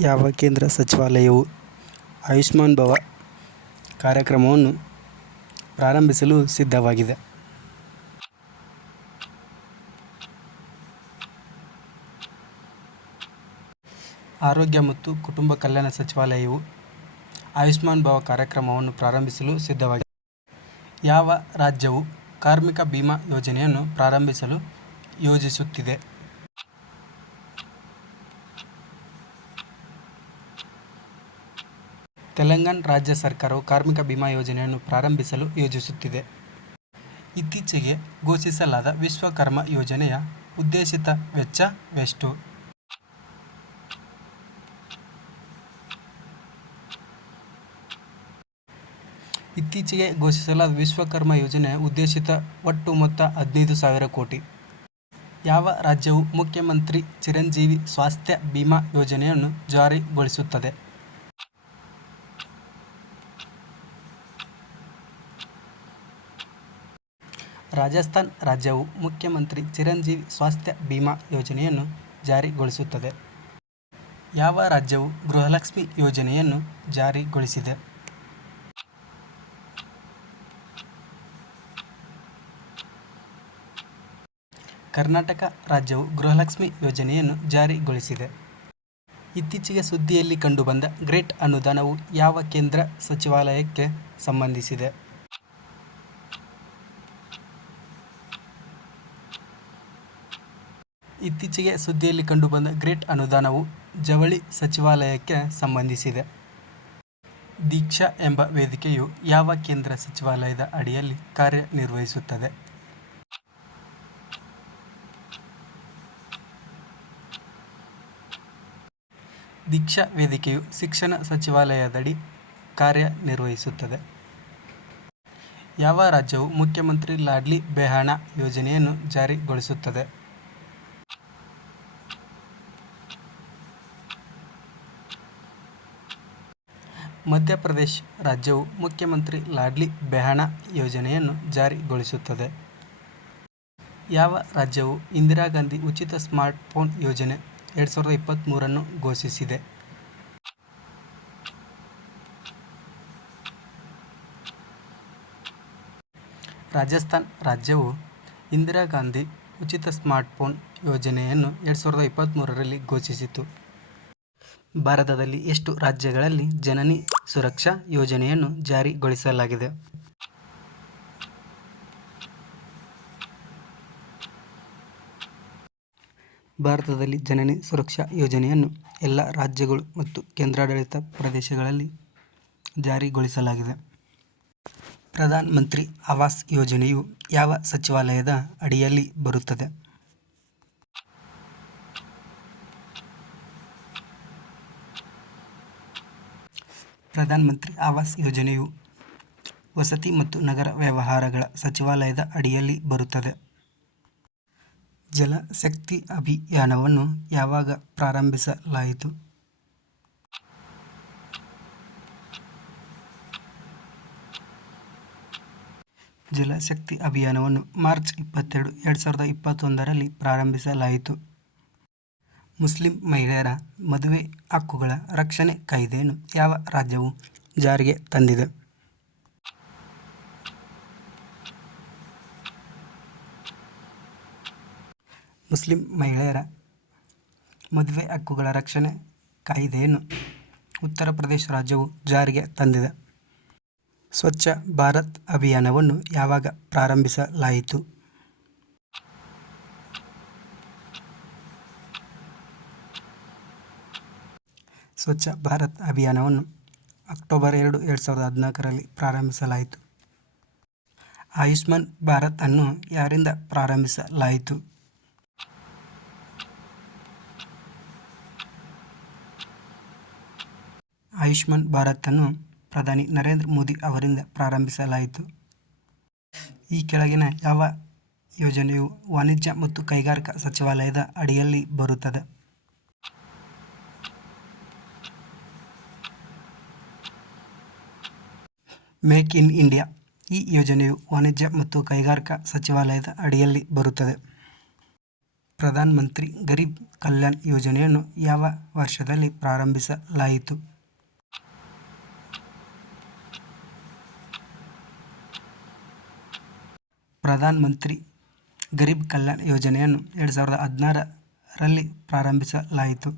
ಯಾವ ಕೇಂದ್ರ ಸಚಿವಾಲಯವು ಆಯುಷ್ಮಾನ್ ಭವ ಕಾರ್ಯಕ್ರಮವನ್ನು ಪ್ರಾರಂಭಿಸಲು ಸಿದ್ಧವಾಗಿದೆ? ಆರೋಗ್ಯ ಮತ್ತು ಕುಟುಂಬ ಕಲ್ಯಾಣ ಸಚಿವಾಲಯವು ಆಯುಷ್ಮಾನ್ ಭವ ಕಾರ್ಯಕ್ರಮವನ್ನು ಪ್ರಾರಂಭಿಸಲು ಸಿದ್ಧವಾಗಿದೆ. ಯಾವ ರಾಜ್ಯವು ಕಾರ್ಮಿಕ ಬಿಮಾ ಯೋಜನೆಯನ್ನು ಪ್ರಾರಂಭಿಸಲು ಯೋಜಿಸುತ್ತಿದೆ? ತೆಲಂಗಾಣ ರಾಜ್ಯ ಸರ್ಕಾರವು ಕಾರ್ಮಿಕ ಬಿಮಾ ಯೋಜನೆಯನ್ನು ಪ್ರಾರಂಭಿಸಲು ಯೋಜಿಸುತ್ತಿದೆ. ಇತ್ತೀಚೆಗೆ ಘೋಷಿಸಲಾದ ವಿಶ್ವಕರ್ಮ ಯೋಜನೆಯ ಉದ್ದೇಶಿತ ವೆಚ್ಚವೆಷ್ಟು? ಇತ್ತೀಚೆಗೆ ಘೋಷಿಸಲಾದ ವಿಶ್ವಕರ್ಮ ಯೋಜನೆಯ ಉದ್ದೇಶಿತ ಒಟ್ಟು ಮೊತ್ತ 15,000 ಕೋಟಿ. ಯಾವ ರಾಜ್ಯವು ಮುಖ್ಯಮಂತ್ರಿ ಚಿರಂಜೀವಿ ಸ್ವಾಸ್ಥ್ಯ ಬಿಮಾ ಯೋಜನೆಯನ್ನು ಜಾರಿಗೊಳಿಸುತ್ತದೆ? ರಾಜಸ್ಥಾನ್ ರಾಜ್ಯವು ಮುಖ್ಯಮಂತ್ರಿ ಚಿರಂಜೀವಿ ಸ್ವಾಸ್ಥ್ಯ ಬಿಮಾ ಯೋಜನೆಯನ್ನು ಜಾರಿಗೊಳಿಸುತ್ತದೆ. ಯಾವ ರಾಜ್ಯವು ಗೃಹಲಕ್ಷ್ಮಿ ಯೋಜನೆಯನ್ನು ಜಾರಿಗೊಳಿಸಿದೆ? ಕರ್ನಾಟಕ ರಾಜ್ಯವು ಗೃಹಲಕ್ಷ್ಮಿ ಯೋಜನೆಯನ್ನು ಜಾರಿಗೊಳಿಸಿದೆ. ಇತ್ತೀಚೆಗೆ ಸುದ್ದಿಯಲ್ಲಿ ಕಂಡುಬಂದ ಗ್ರೇಟ್ ಅನುದಾನವು ಯಾವ ಕೇಂದ್ರ ಸಚಿವಾಲಯಕ್ಕೆ ಸಂಬಂಧಿಸಿದೆ? ಇತ್ತೀಚೆಗೆ ಸುದ್ದಿಯಲ್ಲಿ ಕಂಡುಬಂದ ಗ್ರೇಟ್ ಅನುದಾನವು ಜವಳಿ ಸಚಿವಾಲಯಕ್ಕೆ ಸಂಬಂಧಿಸಿದೆ. ದೀಕ್ಷಾ ಎಂಬ ವೇದಿಕೆಯು ಯಾವ ಕೇಂದ್ರ ಸಚಿವಾಲಯದ ಅಡಿಯಲ್ಲಿ ಕಾರ್ಯನಿರ್ವಹಿಸುತ್ತದೆ? ದೀಕ್ಷಾ ವೇದಿಕೆಯು ಶಿಕ್ಷಣ ಸಚಿವಾಲಯದಡಿ ಕಾರ್ಯನಿರ್ವಹಿಸುತ್ತದೆ. ಯಾವ ರಾಜ್ಯವು ಮುಖ್ಯಮಂತ್ರಿ ಲಾಡ್ಲಿ ಬೆಹನಾ ಯೋಜನೆಯನ್ನು ಜಾರಿಗೊಳಿಸುತ್ತದೆ? ಮಧ್ಯಪ್ರದೇಶ ರಾಜ್ಯವು ಮುಖ್ಯಮಂತ್ರಿ ಲಾಡ್ಲಿ ಬೆಹನಾ ಯೋಜನೆಯನ್ನು ಜಾರಿಗೊಳಿಸುತ್ತದೆ. ಯಾವ ರಾಜ್ಯವು ಇಂದಿರಾ ಗಾಂಧಿ ಉಚಿತ ಸ್ಮಾರ್ಟ್ಫೋನ್ ಯೋಜನೆ 2023 ಘೋಷಿಸಿದೆ? ರಾಜಸ್ಥಾನ್ ರಾಜ್ಯವು ಇಂದಿರಾ ಗಾಂಧಿ ಉಚಿತ ಸ್ಮಾರ್ಟ್ಫೋನ್ ಯೋಜನೆಯನ್ನು 2023 ಘೋಷಿಸಿತು. ಭಾರತದಲ್ಲಿ ಎಷ್ಟು ರಾಜ್ಯಗಳಲ್ಲಿ ಜನನಿ ಸುರಕ್ಷಾ ಯೋಜನೆಯನ್ನು ಜಾರಿಗೊಳಿಸಲಾಗಿದೆ? ಭಾರತದಲ್ಲಿ ಜನನಿ ಸುರಕ್ಷಾ ಯೋಜನೆಯನ್ನು ಎಲ್ಲ ರಾಜ್ಯಗಳು ಮತ್ತು ಕೇಂದ್ರಾಡಳಿತ ಪ್ರದೇಶಗಳಲ್ಲಿ ಜಾರಿಗೊಳಿಸಲಾಗಿದೆ. ಪ್ರಧಾನ್ ಮಂತ್ರಿ ಆವಾಸ್ ಯೋಜನೆಯು ಯಾವ ಸಚಿವಾಲಯದ ಅಡಿಯಲ್ಲಿ ಬರುತ್ತದೆ? ಪ್ರಧಾನ್ ಮಂತ್ರಿ ಆವಾಸ್ ಯೋಜನೆಯು ವಸತಿ ಮತ್ತು ನಗರ ವ್ಯವಹಾರಗಳ ಸಚಿವಾಲಯದ ಅಡಿಯಲ್ಲಿ ಬರುತ್ತದೆ. ಜಲಶಕ್ತಿ ಅಭಿಯಾನವನ್ನು ಯಾವಾಗ ಪ್ರಾರಂಭಿಸಲಾಯಿತು? ಜಲಶಕ್ತಿ ಅಭಿಯಾನವನ್ನು ಮಾರ್ಚ್ 22, 2021 ಪ್ರಾರಂಭಿಸಲಾಯಿತು. ಮುಸ್ಲಿಂ ಮಹಿಳೆಯರ ಮದುವೆ ಹಕ್ಕುಗಳ ರಕ್ಷಣೆ ಕಾಯ್ದೆಯನ್ನು ಯಾವ ರಾಜ್ಯವು ಜಾರಿಗೆ ತಂದಿದೆ? ಮುಸ್ಲಿಂ ಮಹಿಳೆಯರ ಮದುವೆ ಹಕ್ಕುಗಳ ರಕ್ಷಣೆ ಕಾಯ್ದೆಯನ್ನು ಉತ್ತರ ಪ್ರದೇಶ ರಾಜ್ಯವು ಜಾರಿಗೆ ತಂದಿದೆ. ಸ್ವಚ್ಛ ಭಾರತ್ ಅಭಿಯಾನವನ್ನು ಯಾವಾಗ ಪ್ರಾರಂಭಿಸಲಾಯಿತು? ಸ್ವಚ್ಛ ಭಾರತ್ ಅಭಿಯಾನವನ್ನು ಅಕ್ಟೋಬರ್ 2, 2014 ಪ್ರಾರಂಭಿಸಲಾಯಿತು. ಆಯುಷ್ಮಾನ್ ಭಾರತ್ ಅನ್ನು ಯಾರಿಂದ ಪ್ರಾರಂಭಿಸಲಾಯಿತು? ಆಯುಷ್ಮಾನ್ ಭಾರತ್ ಅನ್ನು ಪ್ರಧಾನಿ ನರೇಂದ್ರ ಮೋದಿ ಅವರಿಂದ ಪ್ರಾರಂಭಿಸಲಾಯಿತು. ಈ ಕೆಳಗಿನ ಯಾವ ಯೋಜನೆಯು ವಾಣಿಜ್ಯ ಮತ್ತು ಕೈಗಾರಿಕಾ ಸಚಿವಾಲಯದ ಅಡಿಯಲ್ಲಿ ಬರುತ್ತದೆ? ಮೇಕ್ ಇನ್ ಇಂಡಿಯಾ ಈ ಯೋಜನೆಯು ವಾಣಿಜ್ಯ ಮತ್ತು ಕೈಗಾರಿಕಾ ಸಚಿವಾಲಯದ ಅಡಿಯಲ್ಲಿ ಬರುತ್ತದೆ. ಪ್ರಧಾನ ಮಂತ್ರಿ ಗರೀಬ್ ಕಲ್ಯಾಣ್ ಯೋಜನೆಯನ್ನು ಯಾವ ವರ್ಷದಲ್ಲಿ ಪ್ರಾರಂಭಿಸಲಾಯಿತು? ಪ್ರಧಾನ ಮಂತ್ರಿ ಗರೀಬ್ ಕಲ್ಯಾಣ್ ಯೋಜನೆಯನ್ನು 2016ರಲ್ಲಿ ಪ್ರಾರಂಭಿಸಲಾಯಿತು.